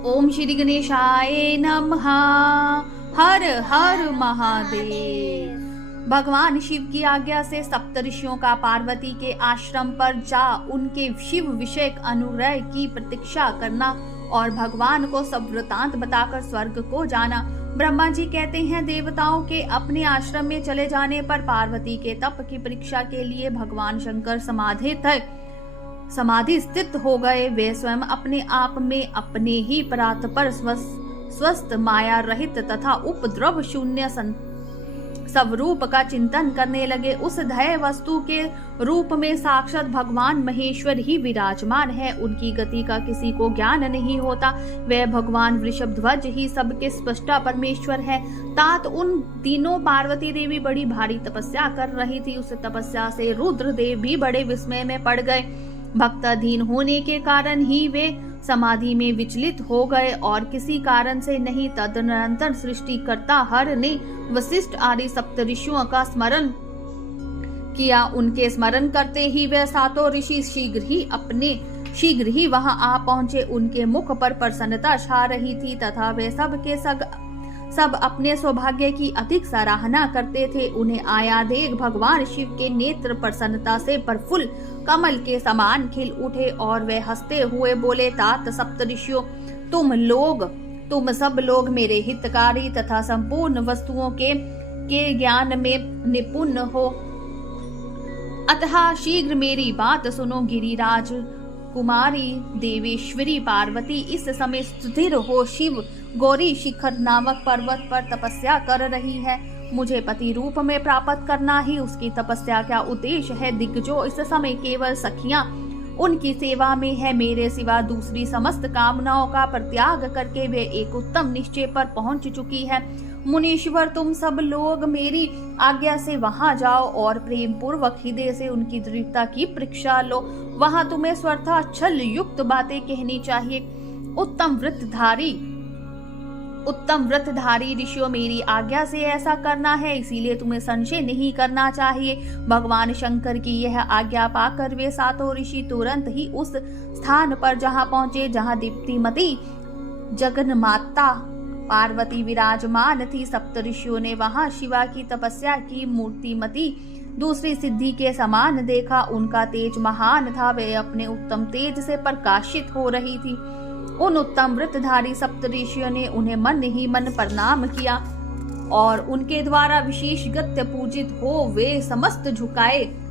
ओम श्री गणेशाय नमः। हर हर महादेव। भगवान शिव की आज्ञा से सप्तऋषियों का पार्वती के आश्रम पर जा उनके शिव विषयक अनुग्रह की प्रतीक्षा करना और भगवान को सब वृतांत बताकर स्वर्ग को जाना। ब्रह्मा जी कहते हैं, देवताओं के अपने आश्रम में चले जाने पर पार्वती के तप की परीक्षा के लिए भगवान शंकर समाधि स्थित हो गए। वे स्वयं अपने आप में अपने ही परात पर स्वस्थ माया रहित तथा उपद्रव शून्य स्वरूप का चिंतन करने लगे। उस ध्येय वस्तु के रूप में साक्षात भगवान महेश्वर ही विराजमान है। उनकी गति का किसी को ज्ञान नहीं होता। वह भगवान वृषभध्वज ही सबके स्पष्टा परमेश्वर है। तात उन दिनों पार्वती देवी बड़ी भारी तपस्या कर रही थी। उस तपस्या से रुद्रदेव भी बड़े विस्मय में पड़ गए। भक्ताधीन होने के कारण ही वे समाधि में विचलित हो गए और किसी कारण से नहीं। तदनंतर सृष्टिकर्ता हर ने वशिष्ठ आदि सप्तऋषियों का स्मरण किया। उनके स्मरण करते ही वे सातों ऋषि शीघ्र ही वहां आ पहुंचे। उनके मुख पर प्रसन्नता छा रही थी तथा वे सब अपने सौभाग्य की अधिक सराहना करते थे। उन्हें आया देख भगवान शिव के नेत्र प्रसन्नता से प्रफुल्ल कमल के समान खिल उठे और वे हंसते हुए बोले, तात सप्तऋषियों, तुम सब लोग मेरे हितकारी तथा संपूर्ण वस्तुओं के ज्ञान में निपुण हो। अतः शीघ्र मेरी बात सुनो। गिरिराज कुमारी देवेश्वरी पार्वती इस समय स्थिर हो शिव गौरी शिखर नामक पर्वत पर तपस्या कर रही है। मुझे पति रूप में प्राप्त करना ही उसकी तपस्या का उद्देश्य है। दिग्गजों, इस समय केवल सखियां उनकी सेवा में है। मेरे सिवा दूसरी समस्त कामनाओं का परित्याग करके वे एक उत्तम निश्चय पर पहुंच चुकी है। मुनीश्वर, तुम सब लोग मेरी आज्ञा से वहां जाओ और प्रेम पूर्वक हृदय से उनकी दृढ़ता की परीक्षा लो। वहां तुम्हें स्वतः छल युक्त बातें कहनी चाहिए। उत्तम व्रतधारी ऋषियों, मेरी आज्ञा से ऐसा करना है, इसीलिए तुम्हें संशय नहीं करना चाहिए। भगवान शंकर की यह आज्ञा पाकर वे सातों ऋषि तुरंत ही उस स्थान पर जहां पहुंचे जहां दीप्तिमती जगन्माता पार्वती विराजमान थी। सप्तऋषियों ने वहां शिवा की तपस्या की मूर्तिमती दूसरी सिद्धि के समान देखा। उनका तेज महान था। वे अपने उत्तम तेज से प्रकाशित हो रही थी। उन उत्तम व्रतधारी सप्तऋषियों ने उन्हें मन ही मन प्रणाम किया और उनके द्वारा विशेष गत्य पूजित हो वे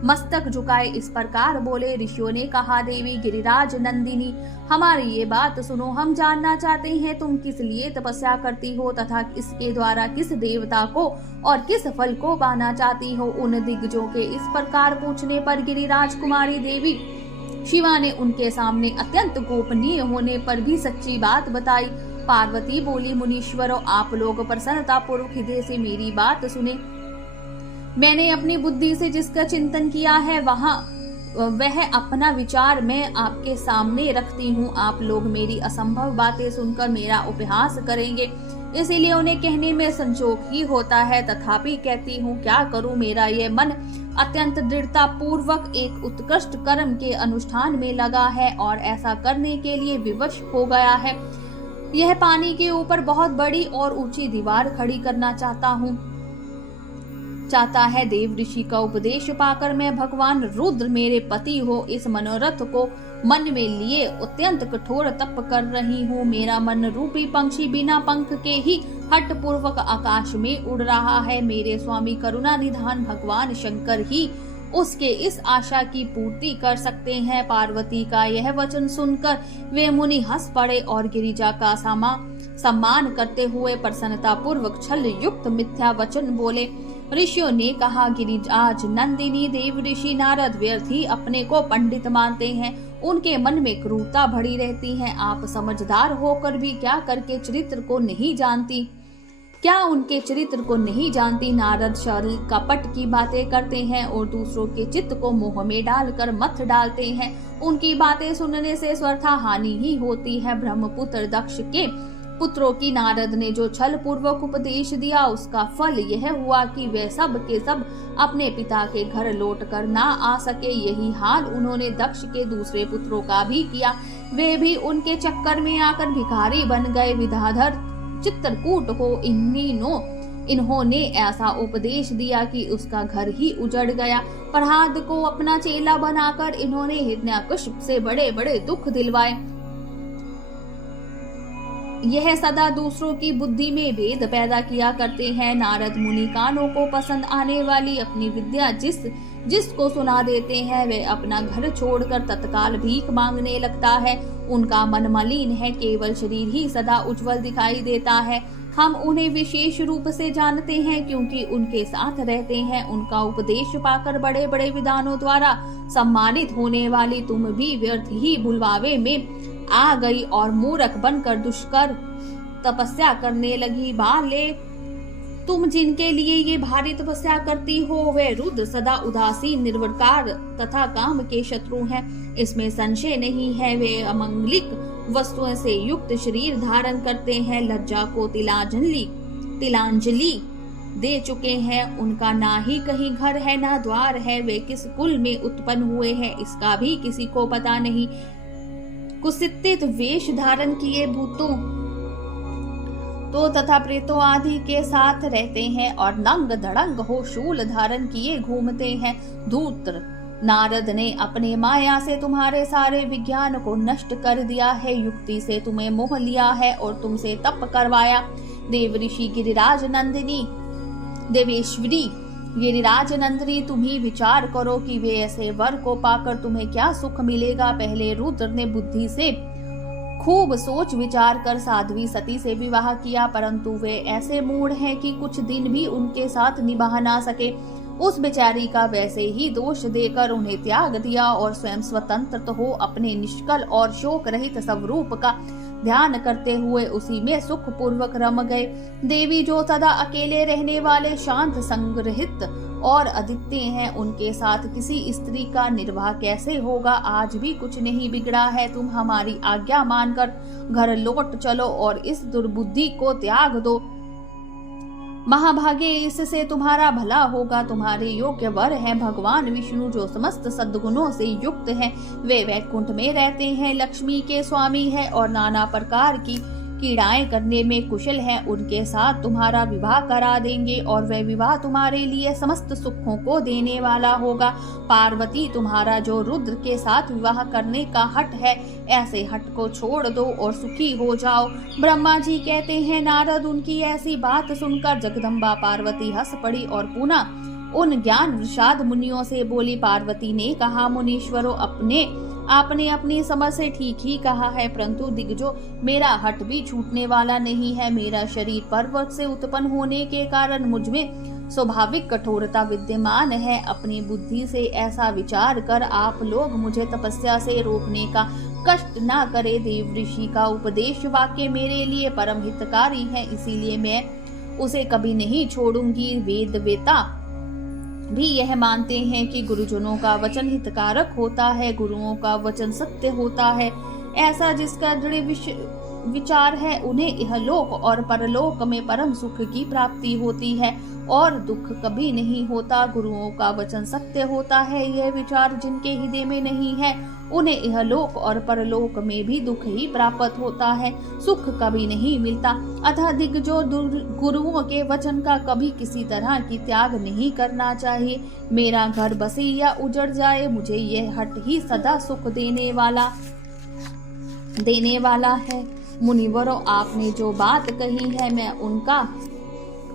मस्तक झुकाए इस प्रकार बोले। ऋषियों ने कहा, देवी गिरिराज नंदिनी, हमारी ये बात सुनो। हम जानना चाहते हैं तुम किस लिए तपस्या करती हो तथा इसके द्वारा किस देवता को और किस फल को पाना चाहती हो। उन दिग्गजों के इस प्रकार पूछने पर गिरिराज कुमारी देवी शिवा ने उनके सामने अत्यंत गोपनीय होने पर भी सच्ची बात बताई। पार्वती बोली, मुनीश्वरों, आप लोग प्रसन्नता पूर्वक हृदय से मेरी बात सुने। मैंने अपनी बुद्धि से जिसका चिंतन किया है वह अपना विचार मैं आपके सामने रखती हूँ। आप लोग मेरी असंभव बातें सुनकर मेरा उपहास करेंगे, इसीलिए उन्हें कहने में संकोच ही होता है। तथापि कहती हूँ, क्या करूँ, मेरा यह मन अत्यंत दृढ़ता पूर्वक एक उत्कृष्ट कर्म के अनुष्ठान में लगा है और ऐसा करने के लिए विवश हो गया है। यह पानी के ऊपर बहुत बड़ी और ऊंची दीवार खड़ी करना चाहता है। देव ऋषि का उपदेश पाकर मैं भगवान रुद्र मेरे पति हो इस मनोरथ को मन में लिए अत्यंत कठोर तप कर रही हूँ। मेरा मन रूपी पंक्षी बिना पंख के ही हठ पूर्वक आकाश में उड़ रहा है। मेरे स्वामी करुणा निधान भगवान शंकर ही उसके इस आशा की पूर्ति कर सकते हैं। पार्वती का यह वचन सुनकर वे मुनि हंस पड़े और गिरिजा का सम्मान करते हुए प्रसन्नता पूर्वक छल युक्त मिथ्या वचन बोले। ऋषियों ने कहा, गिरिराज नंदिनी, देव ऋषि नारद व्यर्थ ही अपने को पंडित मानते हैं। उनके मन में क्रूरता भरी रहती है। आप समझदार होकर भी क्या करके चरित्र को नहीं जानती? क्या उनके चरित्र को नहीं जानती? नारद शरीर कपट की बातें करते हैं और दूसरों के चित्त को मोह में डालकर मत डालते हैं। उनकी बातें सुनने से स्वतः हानि ही होती है। ब्रह्मपुत्र दक्ष के पुत्रों की नारद ने जो छल पूर्वक उपदेश दिया उसका फल यह हुआ कि वे सब के सब अपने पिता के घर लौट कर ना आ सके। यही हाल उन्होंने दक्ष के दूसरे पुत्रों का भी किया। वे भी उनके चक्कर में आकर भिखारी बन गए। विद्याधर चित्रकूट को इन्होंने ऐसा उपदेश दिया कि उसका घर ही उजड़ गया। प्रहलाद को अपना चेला बनाकर इन्होंने हिरण्यकश्यप से बड़े बड़े दुख दिलवाए। यह सदा दूसरों की बुद्धि में भेद पैदा किया करते हैं। नारद मुनि कानों को पसंद आने वाली अपनी विद्या जिसको सुना देते हैं वे अपना घर छोड़कर तत्काल भीख मांगने लगता है। उनका मन मलिन है, केवल शरीर ही सदा उज्जवल दिखाई देता है। हम उन्हें विशेष रूप से जानते हैं क्योंकि उनके साथ रहते हैं। उनका उपदेश पाकर बड़े बड़े विद्वानों द्वारा सम्मानित होने वाली तुम भी व्यर्थ ही भुलवावे में आ गई और मूर्ख बनकर दुष्कर तपस्या करने लगी। बाले, तुम जिनके लिए ये भारी तपस्या करती हो वे रुद्र सदा उदासीन, निर्विकार तथा काम के शत्रु हैं, इसमें संशय नहीं है। वे अमंगलिक वस्तुओं से युक्त शरीर धारण करते हैं, लज्जा को तिलांजलि दे चुके हैं। उनका ना ही कहीं घर है ना द्वार है। वे किस कुल में उत्पन्न हुए हैं इसका भी किसी को पता नहीं। कुत्सित वेश धारण किए भूतों तो तथा प्रेतों आदि के साथ रहते हैं और नंग धड़ंग हो शूल धारण किए घूमते हैं। धूर्त नारद ने अपने माया से तुम्हारे सारे विज्ञान को नष्ट कर दिया है। युक्ति से तुम्हें मोह लिया है और तुमसे तप करवाया। देवऋषि देवेश्वरी गिरिराज नंदिनी, तुम ही विचार करो कि वे ऐसे वर को पाकर तुम्हें क्या सुख मिलेगा। पहले रुद्र ने बुद्धि से खूब सोच विचार कर साध्वी सती से विवाह किया, परंतु वे ऐसे मूढ़ हैं कि कुछ दिन भी उनके साथ निभा ना सके। उस बेचारी का वैसे ही दोष देकर उन्हें त्याग दिया और स्वयं स्वतंत्र हो अपने निष्कल और शोक रहित स्वरूप का ध्यान करते हुए उसी में सुख पूर्वक रम गए। देवी जो सदा अकेले रहने वाले शांत संग्रहित और अद्वितीय हैं, उनके साथ किसी स्त्री का निर्वाह कैसे होगा। आज भी कुछ नहीं बिगड़ा है, तुम हमारी आज्ञा मानकर घर लौट चलो और इस दुर्बुद्धि को त्याग दो। महाभागे इससे तुम्हारा भला होगा। तुम्हारे योग्य वर हैं भगवान विष्णु जो समस्त सद्गुणों से युक्त हैं। वे वैकुंठ में रहते हैं, लक्ष्मी के स्वामी हैं और नाना प्रकार की कीड़ाएं करने में कुशल हैं। उनके साथ तुम्हारा विवाह करा देंगे और वह विवाह तुम्हारे लिए समस्त सुखों को देने वाला होगा। पार्वती, तुम्हारा जो रुद्र के साथ विवाह करने का हट है, ऐसे हट को छोड़ दो और सुखी हो जाओ। ब्रह्मा जी कहते हैं, नारद उनकी ऐसी बात सुनकर जगदम्बा पार्वती हंस पड़ी और पुनः उन ज्ञान विषाद मुनियों से बोली। पार्वती ने कहा, मुनीश्वरों, आपने अपनी समझ से ठीक ही कहा है, परंतु दिग्गजों, मेरा हट भी छूटने वाला नहीं है। मेरा शरीर पर्वत से उत्पन्न होने के कारण मुझमें स्वाभाविक कठोरता विद्यमान है। अपनी बुद्धि से ऐसा विचार कर आप लोग मुझे तपस्या से रोकने का कष्ट ना करे। देव ऋषि का उपदेश वाक्य मेरे लिए परम हितकारी है, इसीलिए मैं उसे कभी नहीं छोड़ूंगी। वेदवेता भी यह मानते हैं कि गुरुजनों का वचन हितकारक होता है, गुरुओं का वचन सत्य होता है। ऐसा जिसका दृढ़ विचार है उन्हें इहलोक और परलोक में परम सुख की प्राप्ति होती है और दुख कभी नहीं होता। गुरुओं का वचन सत्य होता है, यह विचार जिनके हृदय में नहीं है उन्हें इहलोक और परलोक में भी दुख ही प्राप्त होता है, सुख कभी नहीं मिलता। अतः दिग्गजों, गुरुओं के वचन का कभी किसी तरह की त्याग नहीं करना चाहिए। मेरा घर बसे या उजड़ जाए, मुझे यह हट ही सदा सुख देने वाला है। मुनिवरों, आपने जो बात कही है मैं उनका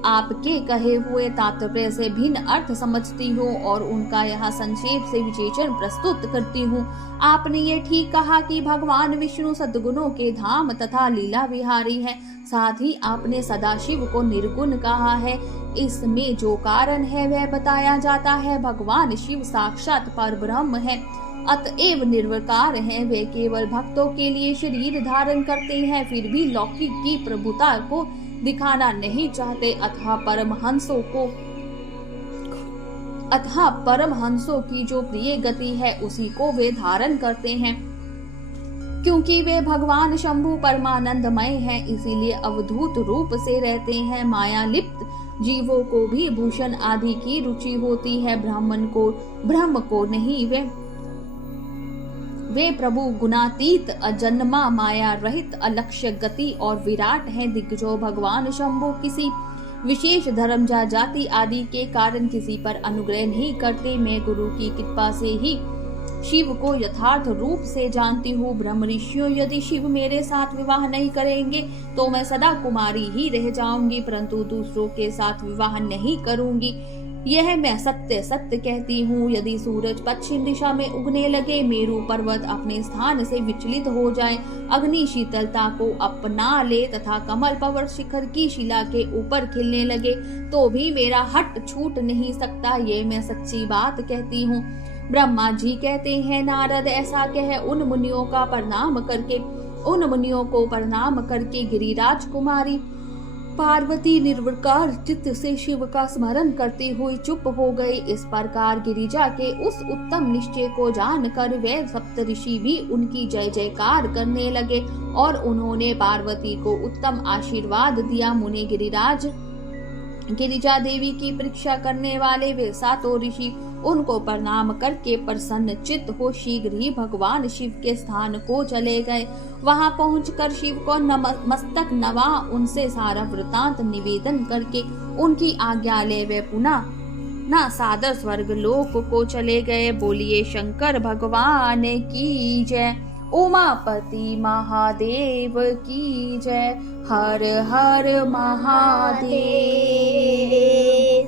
आपके कहे हुए तात्पर्य से भिन्न अर्थ समझती हूँ और उनका यहाँ संक्षेप से विशेषण प्रस्तुत करती हूँ। आपने ये ठीक कहा कि भगवान विष्णु सद्गुणों के धाम तथा लीला विहारी हैं। साथ ही आपने सदाशिव को निर्गुण कहा है। इसमें जो कारण है वह बताया जाता है। भगवान शिव साक्षात परब्रह्म है, अतएव निर्विकार हैं। वे केवल भक्तों के लिए शरीर धारण करते हैं, फिर भी लौकिक की प्रभुता को दिखाना नहीं चाहते। अतः परमहंसों की जो प्रिय गति है उसी को वे धारण करते हैं। क्योंकि वे भगवान शंभु परमानंदमय हैं, इसीलिए अवधूत रूप से रहते हैं। माया लिप्त जीवों को भी भूषण आदि की रुचि होती है, ब्रह्म को नहीं। वे प्रभु गुणातीत, अजन्मा, माया रहित, अलक्ष्य गति और विराट हैं। दिग्गजों, भगवान शंभु किसी विशेष धर्म जाति आदि के कारण किसी पर अनुग्रह नहीं करते। मैं गुरु की कृपा से ही शिव को यथार्थ रूप से जानती हूँ। ब्रह्म ऋषियों, यदि शिव मेरे साथ विवाह नहीं करेंगे तो मैं सदा कुमारी ही रह जाऊंगी, परंतु दूसरों के साथ विवाह नहीं करूंगी। यह मैं सत्य सत्य कहती हूँ। यदि सूरज पश्चिम दिशा में उगने लगे, मेरू पर्वत अपने स्थान से विचलित हो जाए, अग्नि शीतलता को अपना ले तथा कमल पर्वत शिखर की शिला के ऊपर खिलने लगे, तो भी मेरा हट छूट नहीं सकता। ये मैं सच्ची बात कहती हूँ। ब्रह्मा जी कहते हैं, नारद ऐसा कह उन मुनियों को प्रणाम करके गिरिराज कुमारी पार्वती निर्विकार चित्त से शिव का स्मरण करते हुए चुप हो गई। इस प्रकार गिरिजा के उस उत्तम निश्चय को जानकर वे सप्तऋषि भी उनकी जय जयकार करने लगे और उन्होंने पार्वती को उत्तम आशीर्वाद दिया। मुनि गिरिजा देवी की परीक्षा करने वाले वे सातों ऋषि उनको प्रणाम करके प्रसन्न चित्त हो शीघ्र ही भगवान शिव के स्थान को चले गए। वहां पहुंचकर शिव को मस्तक नवा उनसे सारा वृतांत निवेदन करके उनकी आज्ञा ले वे पुनः सादर स्वर्ग लोक को चले गए। बोलिए शंकर भगवान की जय, उमापति महादेव की जय, हर हर महादेव।